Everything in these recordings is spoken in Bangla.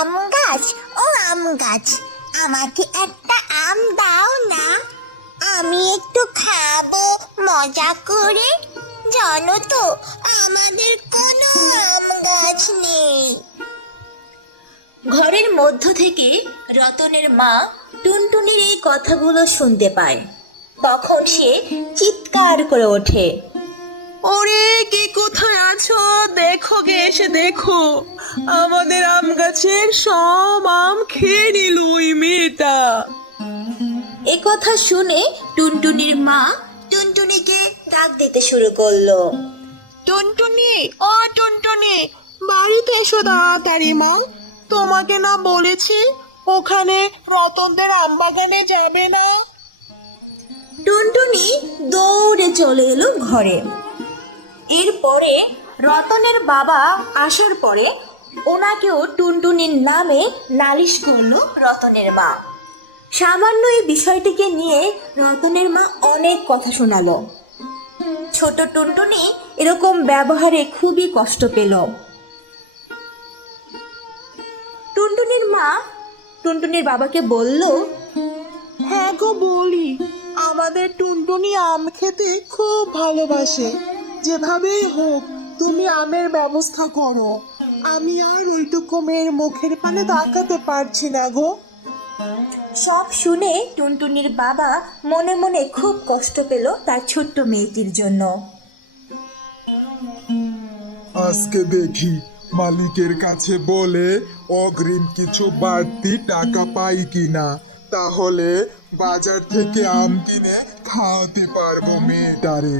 আম গাছ, ও আম গাছ, আমাকে একটা আম দাও না, আমি একটু খাবো মজা করে। জানো তো আমাদের কোনো আম গাছ নেই। ঘরের মধ্য থেকে রতনের মা টুনটুনির এই কথাগুলো শুনতে পায়। তখন সে চিৎকার করে ওঠে, ওরে কে কোথায় আছো, দেখো গে, এসে দেখো, আমাদের আম গাছের সব আম খেয়ে নিল ওই মেয়েটা। এ কথা শুনে টুনটুনির মা টুনটুনিকে ডাক দিতে শুরু করলো। টুনটুনি, ও টুনটুনি, বাড়িতে এসো তাড়াতাড়ি। মা, তোমাকে না বলেছি ওখানে রতনদের আম বাগানে যাবে না? টুনটুনি দৌড়ে চলে এলো ঘরে। এরপরে রতনের বাবা আসার পরে ওনাকেও টুনটুনির নামে নালিশ করলো রতনের মা। সামান্য এই বিষয়টিকে নিয়ে রতনের মা অনেক কথা শোনালো। ছোট টুনটুনি এরকম ব্যবহারে খুবই কষ্ট পেল। টুনটুনির মা টুনটুনির বাবাকে বলল, হ্যাঁ গো বলি, আমাদের টুনটুনি আম খেতে খুব ভালোবাসে। যেভাবেই হোক তুমি আমের ব্যবস্থা করো। আমি আর ওইটুকু মেয়ের মুখের পানে তাকাতে পারছি না গো। সব শুনে টুনটুনির বাবা মনে মনে খুব কষ্ট পেল তার ছোট্ট মেয়েটির জন্য। আজকে দেখি মালিকের কাছে বলে অগ্রিম কিছু বাড়তি টাকা পাই কিনা, তাহলে বাজার থেকে আম কিনে খাওয়াতে পারবো মেয়েটারে।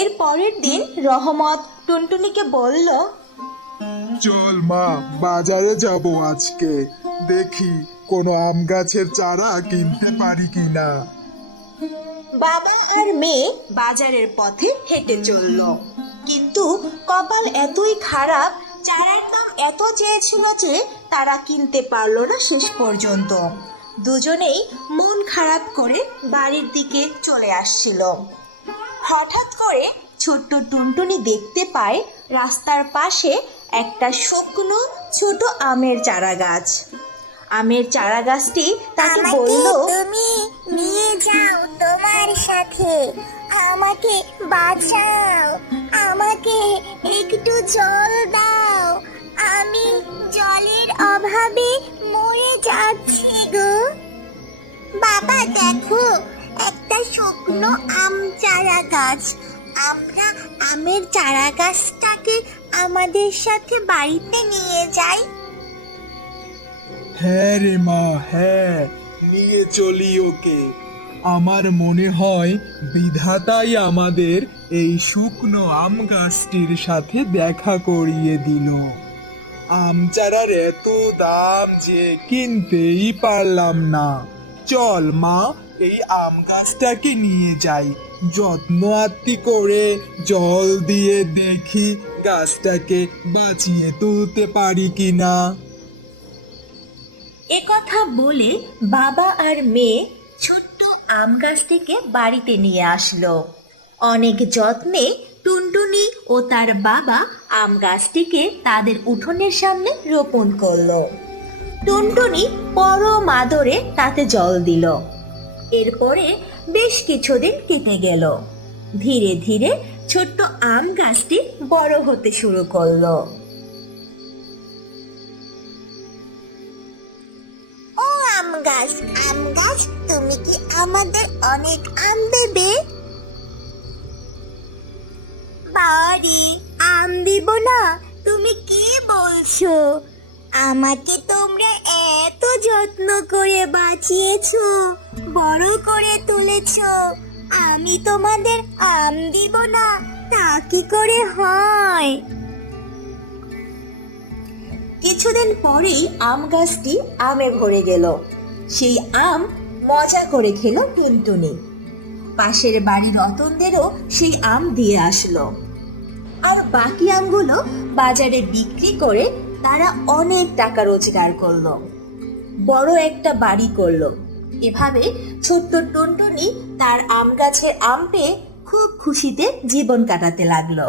এর পরের দিন রহমত টুনটুনিকে বলল, চল মা, বাজারে যাব আজকে, দেখি কোনো আম গাছের চারা কিনতে পারি কিনা। বাবা আর মেয়ে বাজারের পথে হেঁটে চলল। কিন্তু কপাল এতই খারাপ, চারার দাম এত চেয়েছিল যে তারা কিনতে পারলো না শেষ পর্যন্ত। দুজনেই মন খারাপ করে বাড়ির দিকে চলে আসছিল। হঠাৎ করে ছোট্ট টুনটুনি দেখতে পায় রাস্তার পাশে একটা শুকনো ছোট আমের চারা গাছ। আমের চারা গাছটি তাকে আমাকে বলল, তুমি নিয়ে যাও তোমার সাথে, আমাকে বাঁচাও, আমাকে একটু জল দাও, আমি জলের অভাবে মরে যাচ্ছি গো। বাবা দেখো, একটা শুকনো আম চারা গাছ, আমরা আমের চারা গাছটাকে আমাদের সাথে বাড়িতে নিয়ে যাই। হ্যাঁ রে মা, হ্যাঁ, নিয়ে চলি ওকে। আমার মনে হয় বিধাতাই আমাদের এই শুকনো আম গাছটির সাথে দেখা করিয়ে দিল। আম চারার এত দাম যে কিনতেই পারলাম না। চল মা, এই আম গাছটাকে নিয়ে যাই, যত্ন আত্তি করে জল দিয়ে দেখি গাছটাকে বাঁচিয়ে তুলতে পারি কিনা। একথা বলে বাবা আর মেয়ে ছোট্ট আম গাছটিকে বাড়িতে নিয়ে আসলো। অনেক যত্নে টুনটুনি ও তার বাবা আম গাছটিকে তাদের উঠোনের সামনে রোপণ করলো। টুনটুনি পরম আদরে তাতে জল দিল। এরপরে বেশ কিছুদিন কেটে গেল। ধীরে ধীরে ছোট্ট আম গাছটি বড় হতে শুরু করলো। ও আম গাছ, আম গাছ, তুমি কি আমাদের অনেক আম দেবে? বাড়ি আম দিব না, তুমি কি বলছো? আমাকে তোমরা এত যত্ন করে বাঁচিয়েছো, বড় করে তুলেছো, আমি তোমাদের আম দিব না, তা কি করে হয়? কিছুদিন পরেই আম গাছটি আমে ভরে গেল। সেই আম মজা করে খেলো টুনটুনি। পাশের বাড়ির রতনদেরও সেই আম দিয়ে আসলো। আর বাকি আমগুলো বাজারে বিক্রি করে তারা অনেক টাকা রোজগার করলো, বড় একটা বাড়ি করলো। এভাবে ছোট্ট টুনটুনি তার আম গাছের আম পেয়ে খুব খুশিতে জীবন কাটাতে লাগলো।